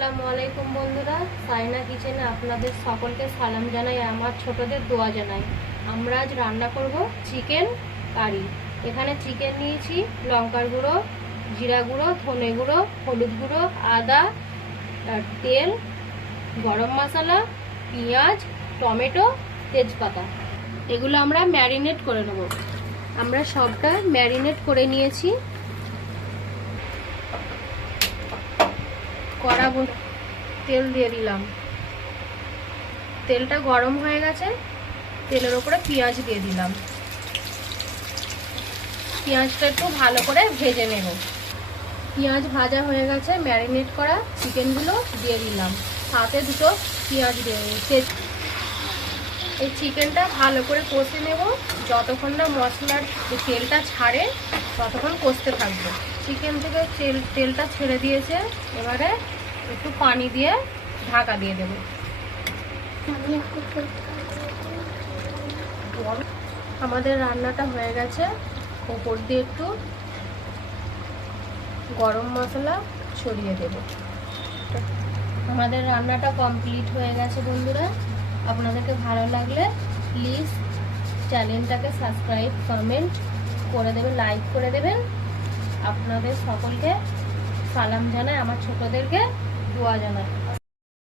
আসসালামু আলাইকুম বন্ধুরা, সাইনা কিচেনে আপনাদের সকলকে সালাম জানাই, আমার ছোটদের দোয়া জানাই। আমরা আজ রান্না করব চিকেন কারি। এখানে চিকেন নিয়েছি, লঙ্কার গুঁড়ো, জিরা গুঁড়ো, ধনে গুঁড়ো, হলুদ গুঁড়ো, আদা, তেল, গরম মশলা, পেঁয়াজ, টমেটো, তেজপাতা। এগুলো আমরা ম্যারিনেট করে নেব। আমরা সবটা ম্যারিনেট করে নিয়েছি। কড়া তেল দিয়ে দিলাম, তেলটা গরম হয়ে গেছে। তেলের উপরে পেঁয়াজ দিয়ে দিলাম, পেঁয়াজটা একটু ভালো করে ভেজে নেব। পেঁয়াজ ভাজা হয়ে গেছে, ম্যারিনেট করা চিকেনগুলো দিয়ে দিলাম, সাথে দুটো পেঁয়াজ দিয়ে এই চিকেনটা ভালো করে কষে নেব। যতক্ষণ না মশলার তেলটা ছাড়ে ততক্ষণ কষতে থাকবো। চিকেন থেকে তেলটা ছেড়ে দিয়েছে, এবারে একটু পানি দিয়ে ঢাকা দিয়ে দেব। আমাদের রান্নাটা হয়ে গেছে। ওপর দিয়ে একটু গরম মশলা ছড়িয়ে দেব। আমাদের রান্নাটা কমপ্লিট হয়ে গেছে বন্ধুরা। আপনাদেরকে ভালো লাগলে প্লিজ চ্যানেলটাকে সাবস্ক্রাইব, কমেন্ট করে দেবেন, লাইক করে দেবেন। আপনাদের সকলকে সালাম জানাই, আমার ছোটদেরকে দোয়া জানাই।